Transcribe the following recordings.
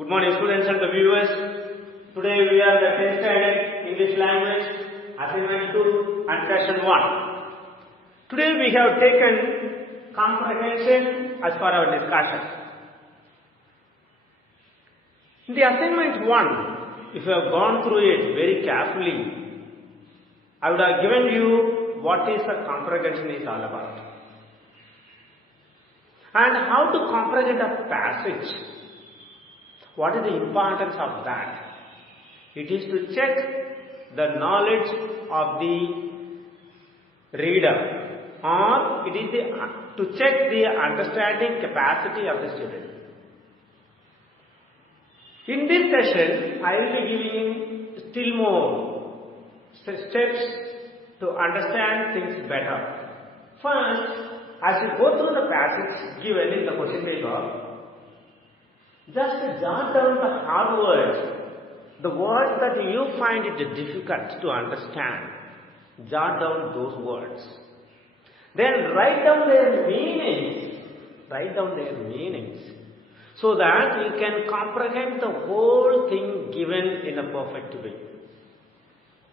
Good morning students and the viewers. Today we are the 10th standard English language assignment 2 and session 1. Today we have taken comprehension as per our discussion. In the assignment 1, if you have gone through it very carefully, I would have given you what is a comprehension is all about and how to comprehend a passage. What is the importance of that? It is to check the knowledge of the reader, or it is to check the understanding capacity of the student. In this session, I will be giving still more steps to understand things better. First, as you go through the passage given in the question paper, just jot down the hard words, the words that you find it difficult to understand. Jot down those words. Then write down their meanings. Write down their meanings so that you can comprehend the whole thing given in a perfect way.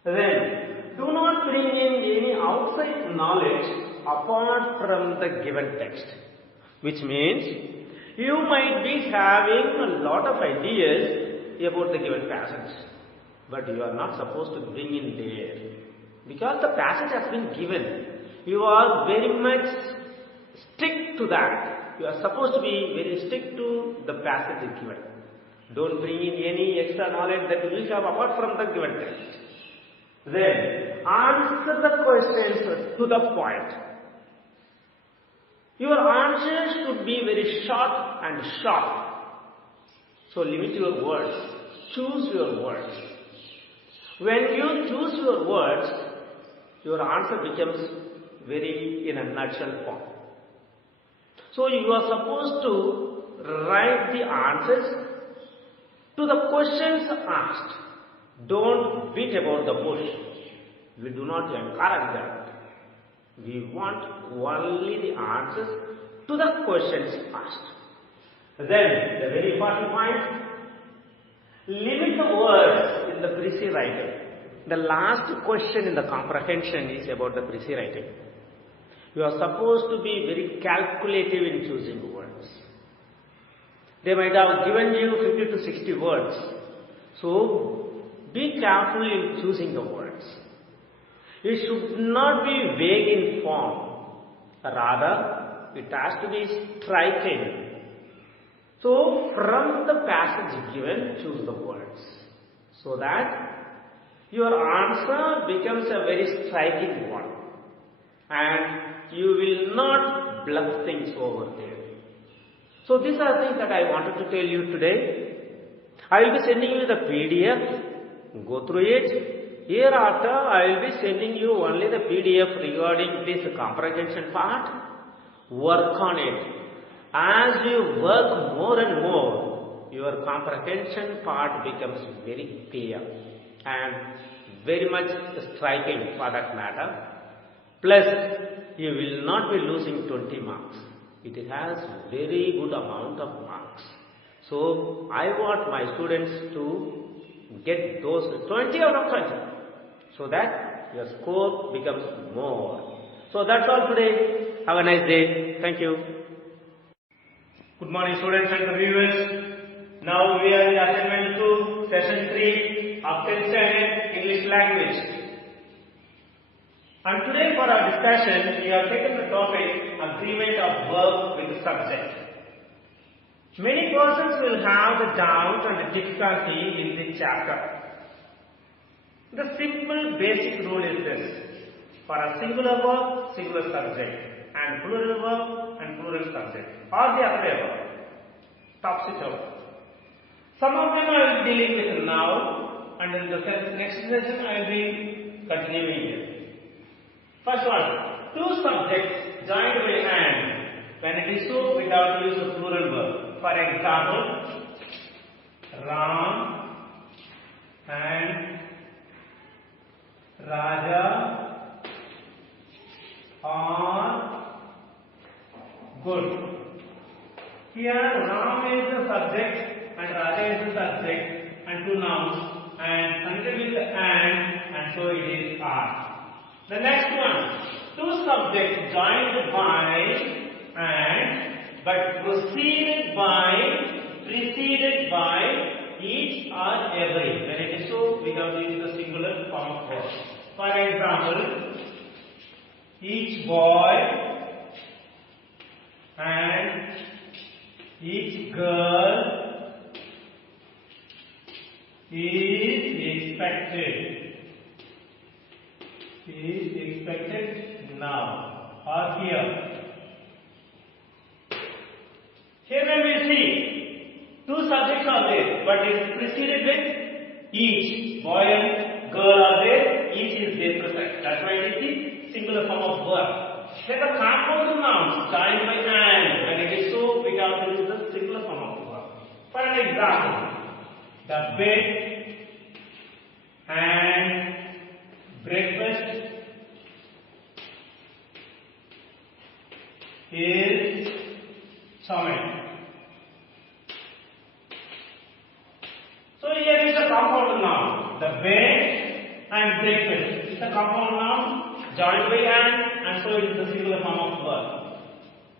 Then, do not bring in any outside knowledge apart from the given text, which means you might be having a lot of ideas about the given passage, but you are not supposed to bring in there. Because the passage has been given, you are very much strict to that. You are supposed to be very strict to the passage given. Don't bring in any extra knowledge that you have apart from the given text. Then, answer the questions to the point. Your answers should be very short and sharp. So limit your words. Choose your words. When you choose your words, your answer becomes very in a nutshell form. So you are supposed to write the answers to the questions asked. Don't beat about the bush. We do not encourage that. We want only the answers to the questions asked. Then, the very important point, limit the words in the precis writing. The last question in the comprehension is about the precis writing. You are supposed to be very calculative in choosing words. They might have given you 50 to 60 words. So, be careful in choosing the words. It should not be vague in form. Rather, it has to be striking. So, from the passage given, choose the words. So that your answer becomes a very striking one. And you will not bluff things over there. So, these are things that I wanted to tell you today. I will be sending you the PDF. Go through it. Hereafter, I will be sending you only the PDF regarding this comprehension part. Work on it. As you work more and more, your comprehension part becomes very clear and very much striking for that matter. Plus, you will not be losing 20 marks. It has very good amount of marks. So, I want my students to get those 20 out of 20. So that your score becomes more. So that's all today. Have a nice day. Thank you. Good morning students and the viewers. Now we are in assignment 2, session 3 of 10th standard English language. And today for our discussion, we have taken the topic agreement of verb with subject. Many persons will have the doubt and the difficulty in this chapter. The simple basic rule is this: for a singular verb, singular subject, and plural verb and plural subject, or the other way around. Tops it out. Some of them I will be dealing with now, and in the next lesson I will be continuing it. First one, two subjects joined by and. When it is so, we have to use a plural verb. For example, Ram and Raja are good. Here Ram is the subject and Raja is the subject and two nouns and connected with the and so it is are. The next one, two subjects joined by and but preceded by each or every. When it is so, we have to use the singular form of verb. For example, each boy and each girl is expected now or here. Here when we see two subjects are there, but it is preceded with each. Boy and girl are there, each is there present. That's why it is the singular form of verb. Then the compound nouns joined by and. When it is so, we have to use the singular form of verb. For an example, the bed and breakfast is coming. So here is a compound noun. The bed and breakfast is a compound noun joined by and so it is the singular form of verb.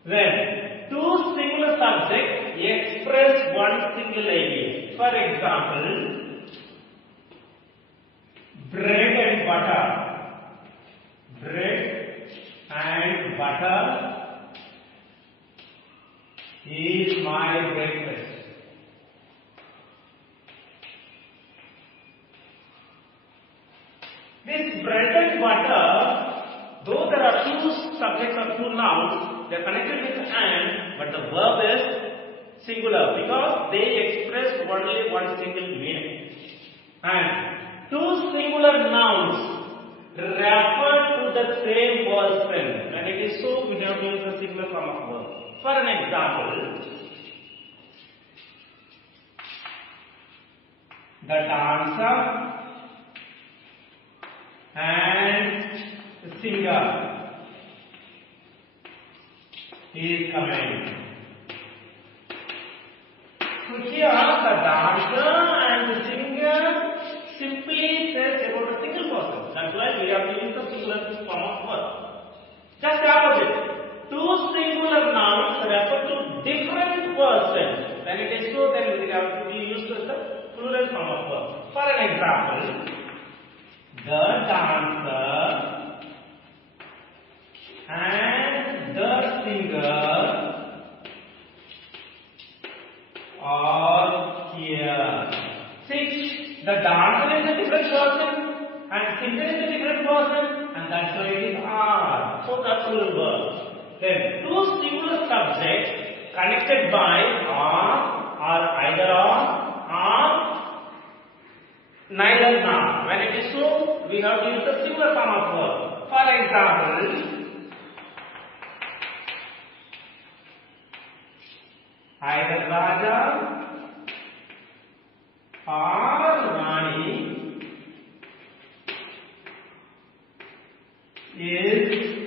Then two singular subjects express one single idea. For example, bread and butter. Bread and butter is my breakfast. This bread and butter, though there are two subjects or two nouns, they are connected with and, but the verb is singular because they express only one single meaning. And two singular nouns refer to the same person. When it is so, we have to use the singular form of verb. For an example, the dancer and the singer is coming. So here the dancer and the singer simply says about a single person. That's why we have to use the singular form of verb. Just the opposite. Two singular nouns refer to different persons. When it is so, then we have to be used as the plural form of verb. For an example, the dancer and the singer are here. See, the dancer is a different person and singer is a different person, and that's why it is are. So that's plural verb. Then two singular subjects connected by or either or neither nor. When it is so, we have to use the singular form of verb. For example, either Raja or Rani is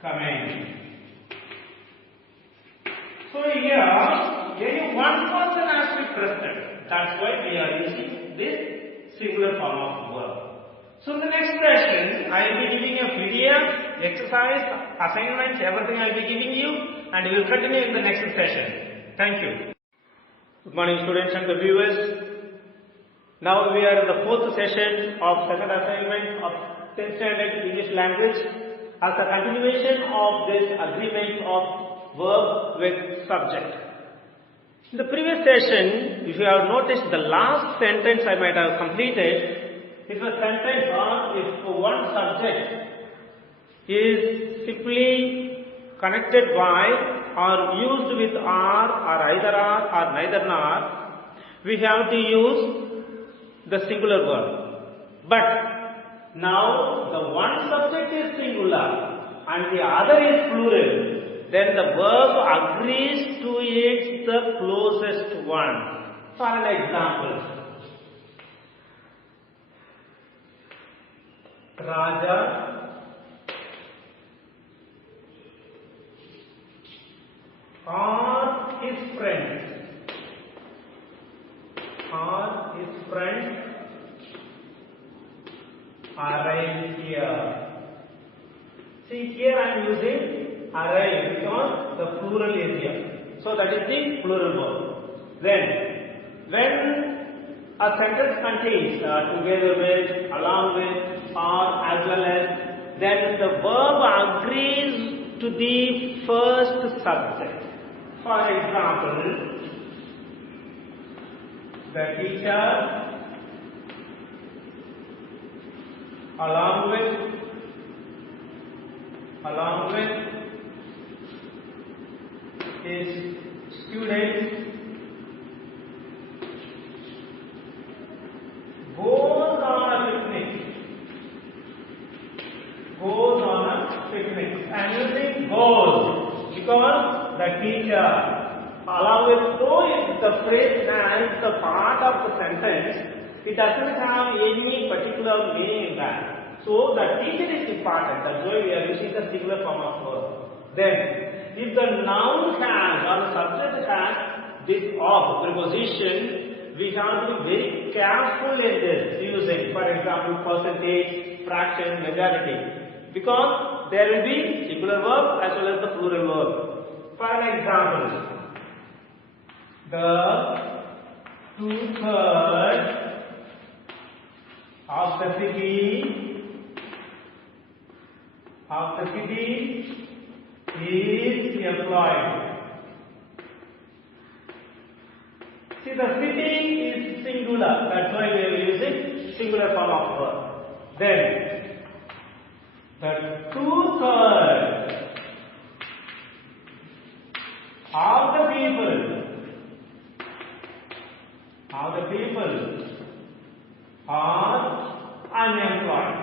coming. So here, only one person has to be present. That's why we are using this singular form of verb. So in the next session, I will be giving a PDF, exercise, assignments, everything I will be giving you, and we will continue in the next session. Thank you. Good morning, students and the viewers. Now we are in the fourth session of second assignment of 10th standard English language as a continuation of this agreement of verb with subject. In the previous session, if you have noticed, the last sentence I might have completed is a sentence on if one subject is simply connected by or used with or either or neither nor, we have to use the singular verb. But now the one subject is singular and the other is plural, then the verb agrees to its the closest one. For an example, Raja or his friends or his friends arrived here. See, here I am using arrive because the plural is here. So that is the plural verb. Then, when a sentence contains together with, along with, or as well as, then the verb agrees to the first subject. For example, the teacher along with his students goes on a picnic. And using goes because the teacher along with, though if the phrase has the part of the sentence, it doesn't have any particular meaning in that. So the teacher is important. That's why we are using the singular form of verb. Then, if the noun has or the subject has this of preposition, we have to be very careful in this using. For example, percentage, fraction, majority, because there will be singular verb as well as the plural verb. For an example, the 2/3 of the city is employed. See, the city is singular. That's why we are using singular form of verb. Then, the 2/3 of the people are unemployed.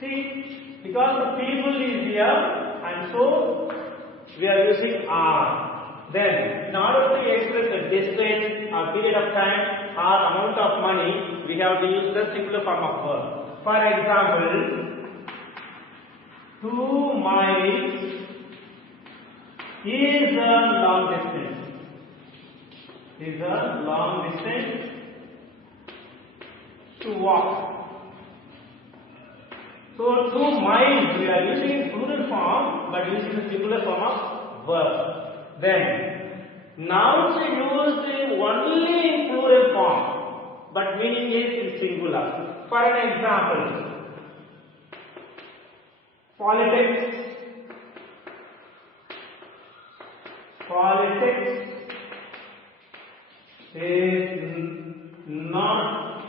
See, because the people is here and so we are using are. Then, in order to express the distance or period of time or amount of money, we have to use the singular form of verb. For example, 2 miles is a long distance. To walk. So 2 miles we are using plural form but using the singular form of verb. Then nouns are used only in plural form but meaning is in singular. For an example, politics is not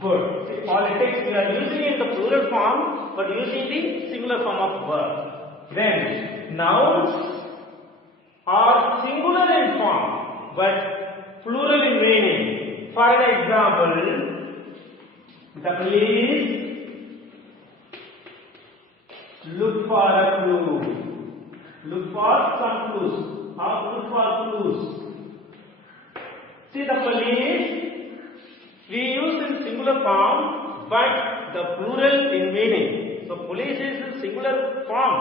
good. See, politics we are using in the plural form but using the singular form of verb. Then nouns are singular in form but plural in meaning. For an example, the police look for a clue. Look for some clues or look for clues. See, the police we use in singular form but the plural in meaning. So police is in singular form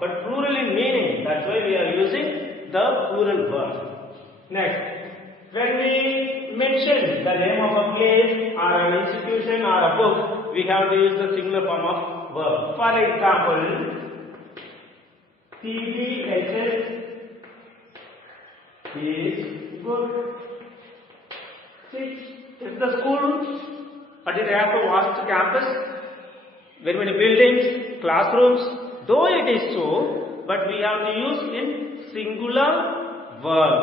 but plural in meaning. That's why we are using the plural verb. Next, when we mention the name of a place or an institution or a book, we have to use the singular form of verb. For example, CBHS is good. See, it's the school, but it has a vast campus, very many buildings, classrooms. Though it is so, but we have to use in singular verb.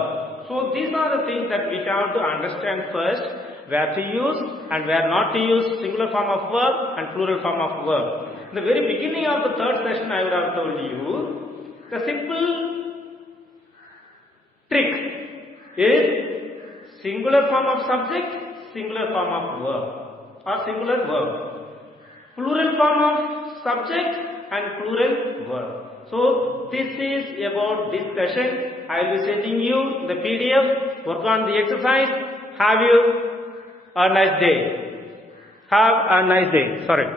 So these are the things that we have to understand first, where to use and where not to use singular form of verb and plural form of verb. In the very beginning of the third session, I would have told you the simple trick is singular form of subject, singular form of verb or singular verb, plural form of subject and plural verb. So this is about this session. I will be sending you the PDF. Work on the exercise. Have a nice day. Sorry.